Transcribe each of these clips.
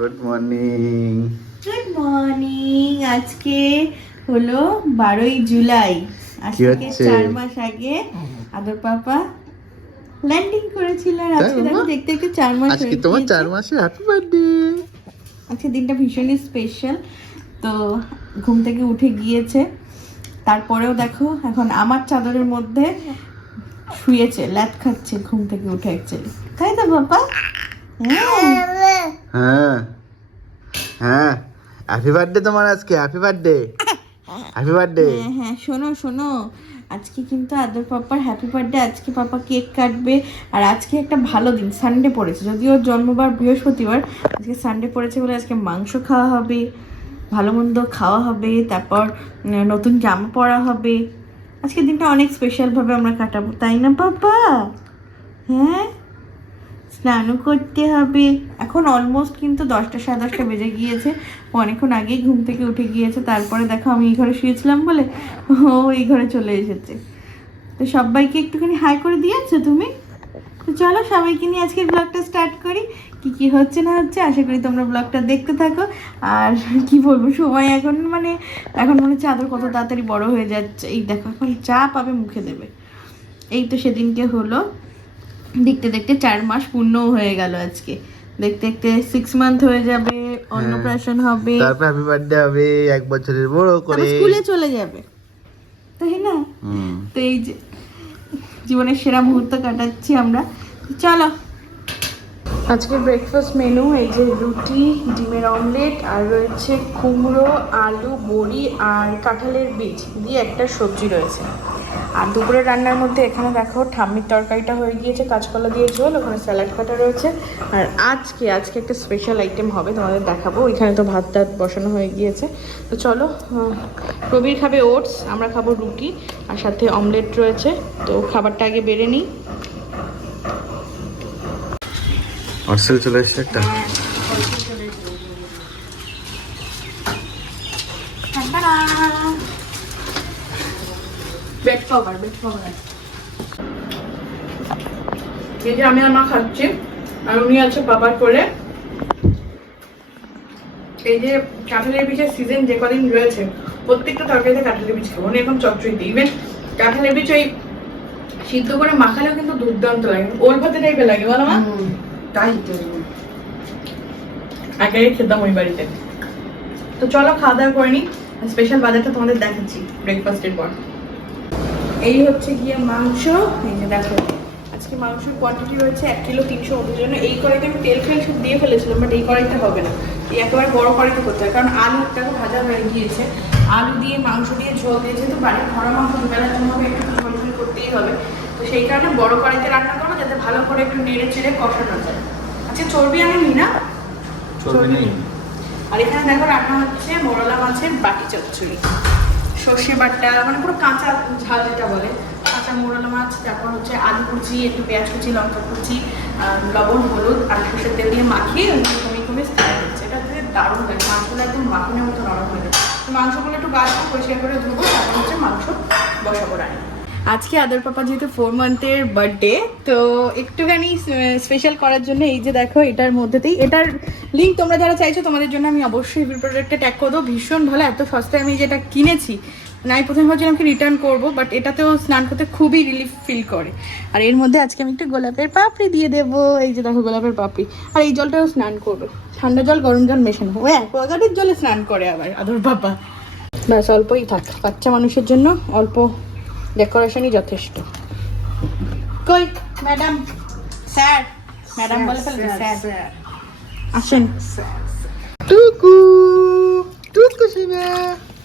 Good morning. Good morning. আজকে হলো 12ই জুলাই। আজ থেকে 4 মাস আগে আদর পাপা ল্যান্ডিং করেছিল। আর আজকে দেখো দেখতে দেখতে 4 মাস হয়ে গেছে। আজকে তোমার 4 মাসে হ্যাপি বার্থডে। আজকে দিনটা ভীষণই স্পেশাল। তো ঘুম থেকে উঠে গিয়েছে, তারপরেও দেখো এখন আমার চাদরের মধ্যে শুয়েছে, ল্যাদ খাচ্ছে ঘুম থেকে উঠে অ্যাকচুয়ালি, তাই তো বাবা? হ্যাঁ হ্যাঁ, হ্যাপি বার্থডে তোমার আজকে। Happy birthday, happy birthday. হ্যাঁ হ্যাঁ, শোনো শোনো, আজকে কিন্তু আদর পাপার হ্যাপি বার্থডে। আজকে পাপা কেক কাটবে। আর আজকে একটা ভালো দিন, সানডে পড়েছে, যদিও জন্মবার বৃহস্পতিবার, আজকে সানডে পড়েছে বলে আজকে মাংস খাওয়া হবে, ভালো মন্দ খাওয়া হবে, তারপর নতুন জামা পরা হবে। আজকের দিনটা অনেক স্পেশালভাবে আমরা কাটাবো, তাই না পাপা? হ্যাঁ, স্নানও করতে হবে। এখন অলমোস্ট কিন্তু 10টা 10:30 বেজে গিয়েছে। ও অনেকক্ষণ আগেই ঘুম থেকে উঠে গিয়েছে। তারপরে দেখো আমি এই ঘরে শুয়েছিলাম বলে ও এই ঘরে চলে এসেছে। তো সবাইকে একটুখানি হাই করে দিয়েছো তুমি? তো চলো সবাইকে নিয়ে আজকের ব্লগটা স্টার্ট করি। কি কি হচ্ছে না হচ্ছে আশা করি তোমরা ব্লগটা দেখতে থাকো। আর কি বলবো, সময় এখন এখন মনে হচ্ছে আদর কত তাড়াতাড়ি বড় হয়ে যাচ্ছে। এই দেখো এখন চা পাবে মুখে দেবে। এই তো সেদিনকে হলো, দেখতে দেখতে 4 মাস পূর্ণও হয়ে গেল। আজকে দেখতে দেখতে 6 মান্থ হয়ে যাবে, অন্নপ্রাশন হবে, তারপর হ্যাপি বার্থডে হবে 1 বছরের বড় করে, স্কুলে চলে যাবে, তাই না? তো এই যে জীবনের সেরা মুহূর্ত কাটাচ্ছি আমরা। চলো আজকে ব্রেকফাস্ট মেনু, এই যে রুটি, ডিমের অমলেট, আর রয়েছে কুমড়ো, আলু, বড়ি আর কাঁঠালের বীজ দিয়ে একটা সবজি রয়েছে। আর দুপুরের রান্নার মধ্যে এখানে দেখো ঠাম্মির তরকারিটা হয়ে গিয়েছে, কাঁচকলা দিয়ে ঝোল, ওখানে স্যালাড কাটা রয়েছে। আর আজকে একটা স্পেশাল আইটেম হবে, তোমাদের দেখাবো। এখানে তো ভাত টাত বসানো হয়ে গিয়েছে। তো চলো, প্রবীর খাবে ওটস, আমরা খাবো রুটি, আর সাথে অমলেট রয়েছে। তো খাবারটা আগে বেড়ে নিই। পার্সেল চলে এসেছে একটা। বেড কভার এই যে আমি আমার খাচ্ছি, আর উনি আছে বাবার করে। এই যে কাঁঠালের বীজের সিজন যে কদিন রয়েছে, প্রত্যেকটা তরকারিতে কাঁঠালের বীজ খাবো। উনি এখন চচ্চড়িতে ইভেন কাঁঠালের বীজ ওই সিদ্ধ করে মাখালেও কিন্তু দুর্দান্ত লাগে, ওল ভাতে টাইপের লাগে, বলো মা? তাই তো আগে খেতাম ওই বাড়িতে। তো চলো খাওয়া দাওয়া করে নিই, স্পেশাল বাজারটা তোমাদের দেখাচ্ছি ব্রেকফাস্টের পর। এই হচ্ছে গিয়ে মাংস। এই যে দেখো আজকে মাংসের কোয়ান্টিটি রয়েছে 1 কিলো 300 ওদের জন্য। এই কড়াইতে আমি তেল ফেল সব দিয়ে ফেলেছিলাম, বাট এই কড়াইতে হবে না, এই একেবারে বড় কড়াইতে করতে হয়, কারণ আলুটাকে ভাজা হয়ে গিয়েছে। আলু দিয়ে মাংস দিয়ে ঝোল দিয়েছে, তো বাড়ির ভরা মাংস দুবেলার জন্য হবে, একটু ঝোল ঝোল করতেই হবে। তো সেই কারণে বড় কড়াইতে রান্না করবো, যাতে ভালো করে একটু নেড়ে চেড়ে কষানো যায়। আচ্ছা চর্বি আমি নিই না, চলবে নেই। আর এখানে দেখো রান্না হচ্ছে মোরলা মাছের বাটি চচ্চড়ি, সর্ষে বাটা, মানে পুরো কাঁচা ঝাল যেটা বলে, কাঁচা মোরলা মাছ, তারপর হচ্ছে আলু কুচি, একটু পেঁয়াজ কুচি, লঙ্কা কুচি, লবণ, হলুদ আর সর্ষের তেল দিয়ে মাখিয়ে কমে কমে স্টাইল হচ্ছে। এটা থেকে দারুণ লাগে, মাছগুলো একদম মাখনের মতো নরম হয়ে যায়। তো মাংসগুলো একটু বাছবো, পরিষ্কার করে ধুবো, তারপর হচ্ছে মাংস বসাবো রান্না। আজকে আদর পাপা যেহেতু 4 মান্থের বার্থডে, তো একটুখানি স্পেশাল করার জন্য এই যে দেখো এটার মধ্যেতেই, এটার লিঙ্ক তোমরা যারা চাইছো তোমাদের জন্য আমি অবশ্যই প্রোডাক্টটা ট্যাগ করে দেবো। ভীষণ ভালো, এত সস্তায় আমি যেটা কিনেছি, মানে আমি প্রথমে ভাবছিলাম আমাকে রিটার্ন করবো, বাট এটাতেও স্নান করতে খুবই রিলিফ ফিল করে। আর এর মধ্যে আজকে আমি একটু গোলাপের পাপড়ি দিয়ে দেবো। এই যে দেখো গোলাপের পাপড়ি, আর এই জলটাও স্নান করবো, ঠান্ডা জল গরম জল মেশানো, ও অ্যাকোয়াগার্ডের জলে স্নান করে আবার আদর পাপা। ব্যাস অল্পই থাক, বাচ্চা মানুষের জন্য অল্প ডেকোরেশনই যথেষ্ট। কই ম্যাডাম, স্যার, ম্যাডাম বলে ফেলবে, স্যার আসেন। টুকু টুকু সোনা,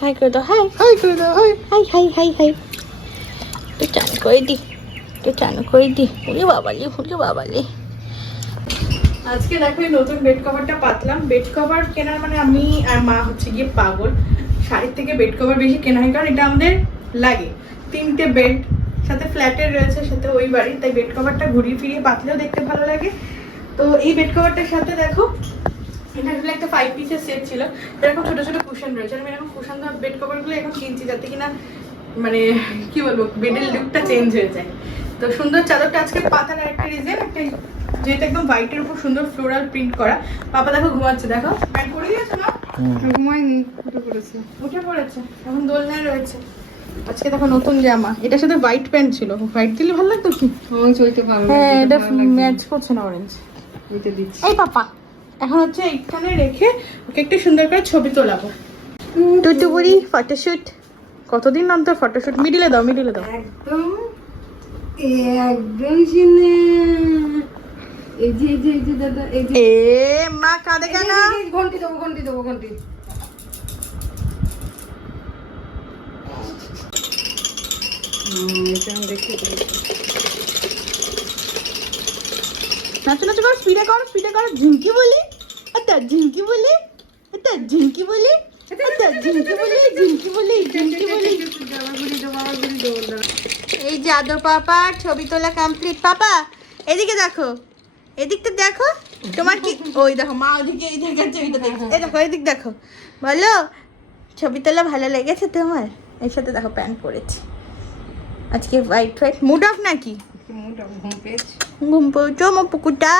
হাই করে দাও, হাই হাই করে দাও, high high high high high. তো চান করে দি, তো চান করে দি। ওরে বাবালি, ওরে বাবালি। আজকে দেখো এই নতুন বেড কভারটা পাতলাম। বেড কভার কেনার মানে আমি আর মা হচ্ছে গিয়ে পাগল। শাড়ির থেকে বেড কভার বেশি কেনা হয়, কারণ এটা আমাদের লাগে। 3টে বেড, সাথে ফ্ল্যাটের রয়েছে, সাথে ওই বাড়ি, তাই বেড কভারটা ঘুরিয়ে ফিরিয়ে পাতলেও দেখতে ভালো লাগে। তো এই বেড কভারটার সাথে দেখো এটা আসলে একটা 5 পিসের সেট ছিল, এরকম ছোট ছোট কুশন রয়েছে। আমি এরকম কুশন দেওয়া বেড কভারগুলো এখন কিনছি, যাতে কিনা মানে কি বলবো বেডের লুকটা চেঞ্জ হয়ে যায়। তো সুন্দর চাদরটা আজকে পাতার একটা রিজন, একটা যেটা একদম হোয়াইটের উপর সুন্দর ফ্লোরাল প্রিন্ট করা। পাপা দেখো ঘুমাচ্ছে, দেখো প্যান্ট পরে দিয়েছে না? ঘুমায়নি, উঠে পড়েছে। উঠে পড়েছে, এখন দোলনায় রয়েছে। আজকে দেখো নতুন জামা, এটার সাথে হোয়াইট প্যান্ট ছিল, হোয়াইট দিলে ভালো লাগতো কি? আমার চলতে ভালো হ্যাঁ, লাগে, এটা ভালো লাগছে। ম্যাচ করছে না অরেঞ্জ। এটা দিচ্ছি। এই পাপা এখন হচ্ছে এইখানে রেখে ওকে একটু সুন্দর করে ছবি তোলাবো। টুটুবুড়ি ফটোশুট, কতদিন অন্তর ফটোশুট। মিডিলে দাও, মিডিলে দাও। একদম একদম শুনে এই যে এই যে এই যে দাদা এই যে এ মা কাঁদে কেন? ঘন্টি দেবো, ঘন্টি দেবো, ঘন্টি। এটা আমি দেখি। নাচো নাচো করো, স্পিডে করো, স্পিডে করো। ঝিঙ্কি বলি, আচ্ছা ঝিঙ্কি বলি, আচ্ছা ঝিঙ্কি বলি, আচ্ছা ঝিঙ্কি বলি, ঝিঙ্কি বলি, ঝিঙ্কি বলি। এই যে আদর পাপার ছবি তোলা কমপ্লিট। পাপা এদিকে দেখো, এদিকটা দেখো। তোমার কি ওই দেখো মা ওদিকে এই দিকে ছবিটা দেখো, এই দেখো এদিক দেখো। বলো ছবি তোলা ভালো লেগেছে তোমার? এর সাথে দেখো প্যান্ট পরেছি আজকে হোয়াইট হোয়াইট। মুড অফ নাকি? ঘুম পড়ছো আমার পুকুরটা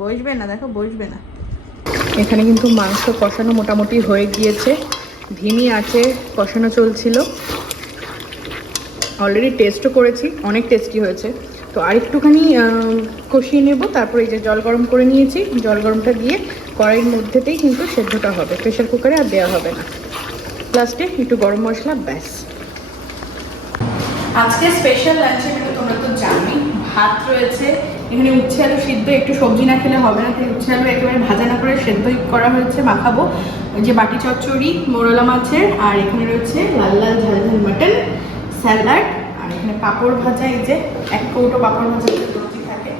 বসবে না, দেখো বসবে না। এখানে কিন্তু মাংস কষানো মোটামুটি হয়ে গিয়েছে, ধিমি আছে কষানো চলছিল। অলরেডি টেস্টও করেছি, অনেক টেস্টি হয়েছে। তো আর একটুখানি কষিয়ে নেব, তারপরে এই যে জল গরম করে নিয়েছি, জল গরমটা দিয়ে কড়াইয়ের মধ্যেতেই কিন্তু সেদ্ধটা হবে, প্রেশার কুকারে আর দেওয়া হবে না। লাস্টে একটু গরম মশলা, ব্যাস। আজকে স্পেশাল লাঞ্চে মেনু তোমরা তো জানোই, ভাত রয়েছে এখানে, উচ্ছে আলু সিদ্ধ, একটু সবজি না খেলে হবে না, তাই উচ্ছে আলু একেবারে ভাজা না করে সেদ্ধ করা হয়েছে, মাখাবো। ওই যে বাটি চচ্চড়ি মোরলা মাছের, আর এখানে রয়েছে লাল লাল ঝাল ঝাল মাটন, স্যালাড, আর এখানে পাঁপড় ভাজা, এই যে এক কৌটো পাঁপড় ভাজা সবজি থাকে,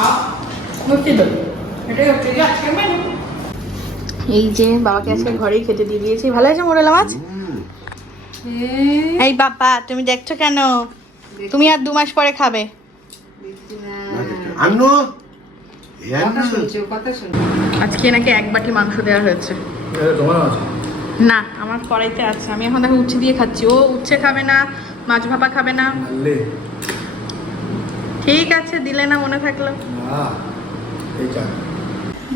আর মিষ্টি দই। এটাই হচ্ছে যে আজকের মেনু। এই যে বাবাকে আজকে ঘরেই খেতে দিয়ে দিয়েছি। ভালো আছে মোরলা মাছ? এই বাবা তুমি দেখছো কেন? তুমি আর 2 মাস পরে খাবে। আজকে নাকি 1 বাটি মাংস দেওয়া হয়েছে। না আমার কড়াইতে আছে, আমি এখন দেখো উচ্ছে দিয়ে খাচ্ছি। ও উচ্ছে খাবে না, মাছ ভাপা খাবে না। ঠিক আছে, দিলে না মনে থাকলো।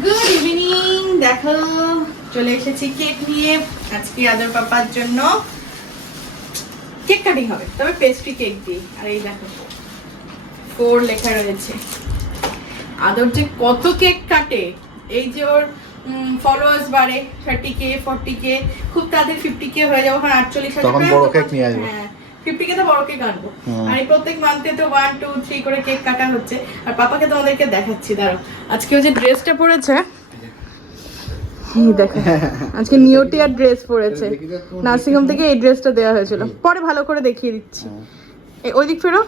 গুড ইভিনিং, দেখো চলে এসেছি কেক নিয়ে। আজকে আদর পাপার জন্য কেক কাটিং হবে, তবে পেস্ট্রি কেক দিয়ে। আর এই দেখো 4 লেখা রয়েছে। আদর যে কত কেক কাটে, এই যে ওর ফলোয়ার্স বাড়ে 30K 40K, খুব তাড়াতাড়ি 50K হয়ে যাবে, ওখানে 48,000 তখন বড় কেক নিয়ে আসবো। হ্যাঁ 50K তো বড় কেক আনবো। আর এই প্রত্যেক মান্থে তো 1 2 3 করে কেক কাটা হচ্ছে। আর পাপাকে তোমাদেরকে দেখাচ্ছি, দাঁড়াও। আজকে ও যে ড্রেসটা পরেছে, এই দেখো আজকে নিউটিয়ার ড্রেস পরেছে, নার্সিংহোম থেকে এই ড্রেসটা দেওয়া হয়েছিল। পরে ভালো করে দেখিয়ে দিচ্ছি। ওই দিক ফেরো।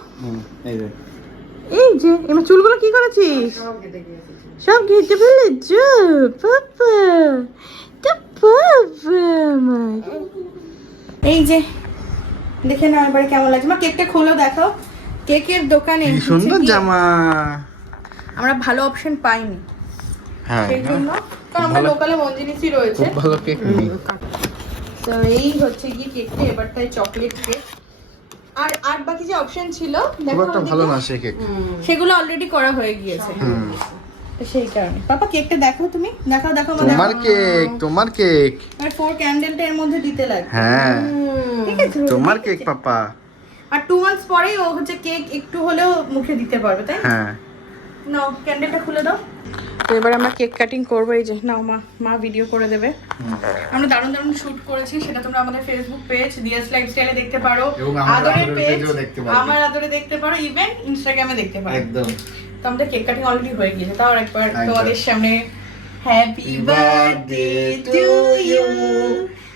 এই যে এমন চুলগুলো কি করেছিস? সব ঘেটে ফেলেছ পাপা, এই যে দেখে নাও এবারে কেমন লাগছে। মা কেকটা খোলো, দেখো কেকের দোকানে কি সুন্দর জামা। আমরা ভালো অপশন পাইনি, হ্যাঁ সেই জন্য, কারণ আমরা লোকালে মঞ্জিনিসই রয়েছে। খুব ভালো কেক নেই। তো এই হচ্ছে কি কেকটা, এবার তাই চকলেট কেক। আর বাকি যে অপশন ছিল খুব একটা ভালো না সে কেক, সেগুলো অলরেডি করা হয়ে গিয়েছে। তো সেই কারণে পাপা কেকটা দেখো, তুমি দেখাও, দেখো তোমার কেক, তোমার কেক। আর 4 ক্যান্ডেলটা এর মধ্যে দিতে লাগবে। হ্যাঁ ঠিক আছে, তোমার কেক পাপা। আর 2 মান্থস পরেই ও হচ্ছে কেক একটু হলেও মুখে দিতে পারবে, তাই না? হ্যাঁ নাও ক্যান্ডেলটা খুলে দাও। তো এবার আমরা কেক কাটিং করবো। এই যে নাও, মা ভিডিও করে দেবে। আমরা দারুণ দারুণ শুট করেছি, সেটা তোমরা আমাদের ফেসবুক পেজ দিয়াস লাইফস্টাইলে দেখতে পারো, এবং আমাদের আদরের পেজ পেজেও দেখতে পারো, আমার আদরে দেখতে পারো, ইভেন ইনস্টাগ্রামে দেখতে পারো। একদম। তো আমাদের কেক কাটিং অলরেডি হয়ে গিয়েছে, তাও একবার তোমাদের সামনে happy birthday to you,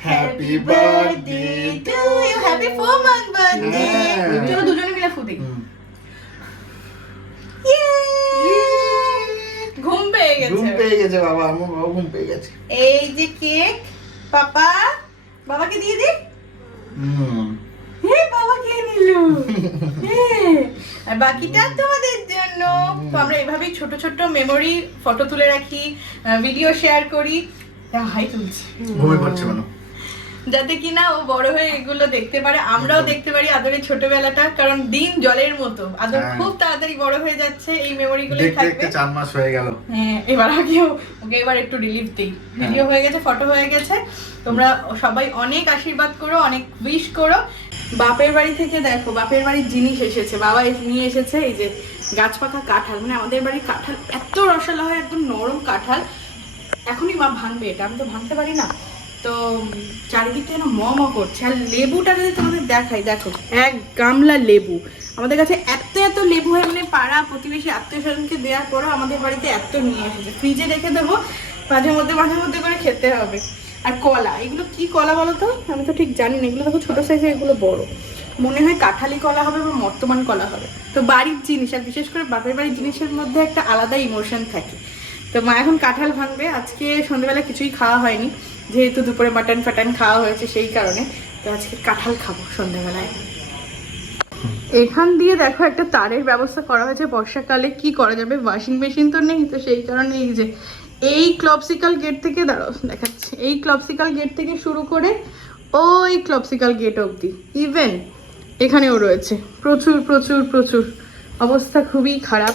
happy birthday to you, happy 4 month birthday. চলো দুজনে মিলে ফুদি। ঘুম পেয়ে গেছে বাবা, আমার বাবা ঘুম পেয়ে গেছে। এই যে কেক, পাপা বাবাকে দিয়ে দি। বাবা খেয়ে নিল। আর বাকিটা তোমাদের জন্য। তো আমরা এভাবেই ছোট ছোট মেমোরি ফটো তুলে রাখি, ভিডিও শেয়ার করি। হাই তুলছি, ঘুমিয়ে পড়ছে কেন? যাতে কিনা ও বড় হয়ে এগুলো দেখতে পারে, আমরাও দেখতে পারি আদরের ছোটবেলাটা, কারণ দিন জলের মতো আদর হ্যাঁ। খুব তাড়াতাড়ি বড় হয়ে যাচ্ছে, এই মেমোরিগুলো দেখতে থাকবে। দেখতে 4 মাস হয়ে গেল। হ্যাঁ, এবার আগেও ওকে এবার একটু রিলিফ দিই। ভিডিও হয়ে গেছে, ফটো হয়ে গেছে, তোমরা সবাই অনেক আশীর্বাদ করো, অনেক উইশ করো। বাপের বাড়ি থেকে দেখো, বাপের বাড়ির জিনিস এসেছে, বাবা নিয়ে এসেছে এই যে গাছ পাকা কাঁঠাল, মানে আমাদের বাড়ির কাঁঠাল এত রসালো হয়, একদম নরম কাঁঠাল। এখনই মা ভাঙবে এটা, আমি তো ভাঙতে পারি না, তো চারিদিকটা যেন ম ম করছে। আর লেবুটা যদি তোমাদের দেখাই, দেখো 1 গামলা লেবু। আমাদের কাছে এত এত লেবু হয়, মানে পাড়া প্রতিবেশী আত্মীয় স্বজনকে দেওয়ার পরও আমাদের বাড়িতে এত নিয়ে এসেছে। ফ্রিজে রেখে দেবো, মাঝে মধ্যে করে খেতে হবে। আর কলা, এগুলো কি কলা বলো তো, আমি তো ঠিক জানি না। এগুলো দেখো ছোটো সাইজে, এগুলো বড়, মনে হয় কাঁঠালি কলা হবে বা বর্তমান কলা হবে। তো বাড়ির জিনিস, আর বিশেষ করে বাপের বাড়ির জিনিসের মধ্যে একটা আলাদা ইমোশন থাকে। তো মা এখন কাঁঠাল ভাঙবে। আজকে সন্ধ্যেবেলা কিছুই খাওয়া হয়নি, যেহেতু দুপুরে মাটন ফাটন খাওয়া হয়েছে সেই কারণে। তো আজকে কাঁঠাল খাবো সন্ধ্যাবেলায়। এখান দিয়ে দেখো একটা তারের ব্যবস্থা করা হয়েছে। বর্ষাকালে কি করা যাবে, ওয়াশিং মেশিন তো নেই, তো সেই কারণে এই যে এই ক্লপসিকাল গেট থেকে, দাঁড়াও দেখাচ্ছি, এই ক্লপসিকাল গেট থেকে শুরু করে ওই ক্লপসিকাল গেট অবধি, ইভেন এখানেও রয়েছে। প্রচুর প্রচুর প্রচুর অবস্থা খুবই খারাপ।